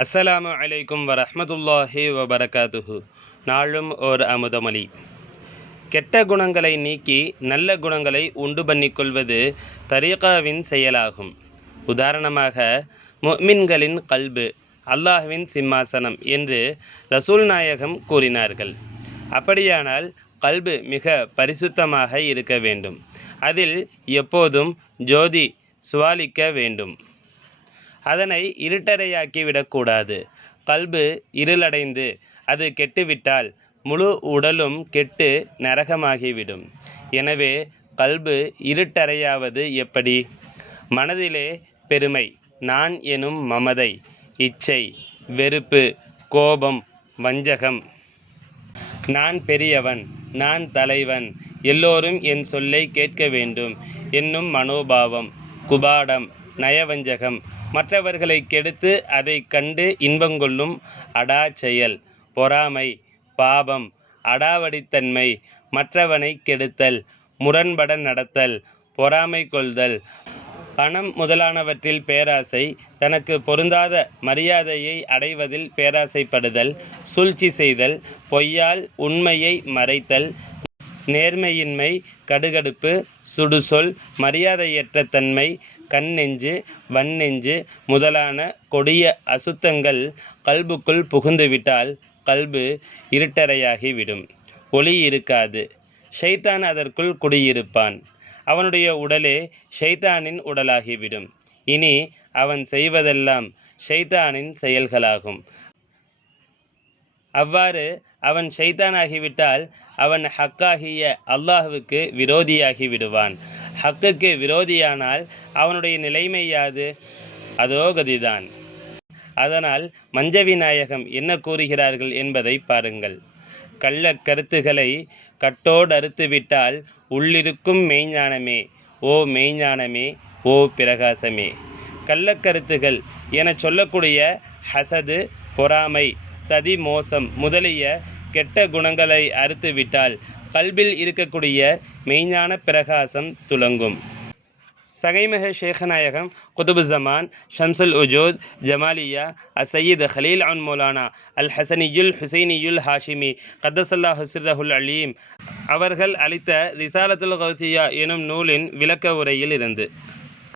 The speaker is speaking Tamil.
அஸ்ஸலாமு அலைக்கும் வரஹ்மத்துல்லாஹி வபரகாத்துஹு. நாளும் ஓர் அமுதமொழி. கெட்ட குணங்களை நீக்கி நல்ல குணங்களை உண்டு பண்ணிக்கொள்வது தரீகாவின் செயலாகும். உதாரணமாக, முஃமின்களின் கல்பு அல்லாஹ்வின் சிம்மாசனம் என்று ரசூல் நாயகம் கூறினார்கள். அப்படியானால் கல்பு மிக பரிசுத்தமாக இருக்க வேண்டும். அதில் எப்போதும் ஜோதி சுவாலிக்க வேண்டும். அதனை இருட்டறையாக்கிவிடக்கூடாது. கல்பு இருளடைந்து அது கெட்டுவிட்டால் முழு உடலும் கெட்டு நரகமாகிவிடும். எனவே கல்பு இருட்டறையாவது எப்படி? மனதிலே பெருமை, நான் எனும் மமதை, இச்சை, வெறுப்பு, கோபம், வஞ்சகம், நான் பெரியவன், நான் தலைவன், எல்லோரும் என் சொல்லை கேட்க வேண்டும் என்னும் மனோபாவம், குபாடம், நயவஞ்சகம், மற்றவர்களை கெடுத்து அதை கண்டு இன்பங்கொள்ளும் அடாச்செயல், பொறாமை, பாபம், அடாவடித்தன்மை, மற்றவனை கெடுத்தல், முரண்பட நடத்தல், பொறாமை கொள்தல், பணம் முதலானவற்றில் பேராசை, தனக்கு பொருந்தாத மரியாதையை அடைவதில் பேராசைப்படுதல், சூழ்ச்சி செய்தல், பொய்யால் உண்மையை மறைத்தல், நேர்மையின்மை, கடுகடுப்பு, சுடுசொல், மரியாதையற்ற தன்மை, கண்ணெஞ்சு, வன்னெஞ்சு முதலான கொடிய அசுத்தங்கள் கல்புக்குள் புகுந்துவிட்டால் கல்பு இருட்டறையாகிவிடும். ஒளி இருக்காது. ஷைத்தான் அதற்குள் குடியிருப்பான். அவனுடைய உடலே ஷைத்தானின் உடலாகிவிடும். இனி அவன் செய்வதெல்லாம் ஷைத்தானின் செயல்களாகும். அவ்வாறு அவன் ஷைத்தானாகிவிட்டால் அவன் ஹக்காகிய அல்லாஹ்வுக்கு விரோதியாகி விடுவான். ஹக்குக்கு விரோதியானால் அவனுடைய நிலைமை யாது? அதோ கதிதான். அதனால் மஞ்சவி நாயகம் என்ன கூறுகிறார்கள் என்பதை பாருங்கள். கள்ள கருத்துக்களை கட்டோடறுத்துவிட்டால் உள்ளிருக்கும் மெய்ஞானமே, ஓ மெய்ஞானமே, ஓ பிரகாசமே. கள்ளக்கருத்துகள் என சொல்லக்கூடிய ஹசது, பொறாமை, சதி, மோசம் முதலிய கெட்ட குணங்களை அறுத்துவிட்டால் கல்பில் இருக்கக்கூடிய மெய்ஞான பிரகாசம் துலங்கும். சகைமிக ஷேഖநாயகம் குதுபுஸ்ஸமான் ஷம்சுல் உஜூத் ஜமாலியா அசையீத் ஹலீல் அன் மௌலானா அல் ஹசனியுல் ஹுசைனியுல் ஹாஷிமி கத்தஸல்லாஹு சிர்ரஹுல் அலீம் அவர்கள் அளித்த ரிசாலத்துல் கௌசியா எனும் நூலின் விளக்க உரையில் இருந்து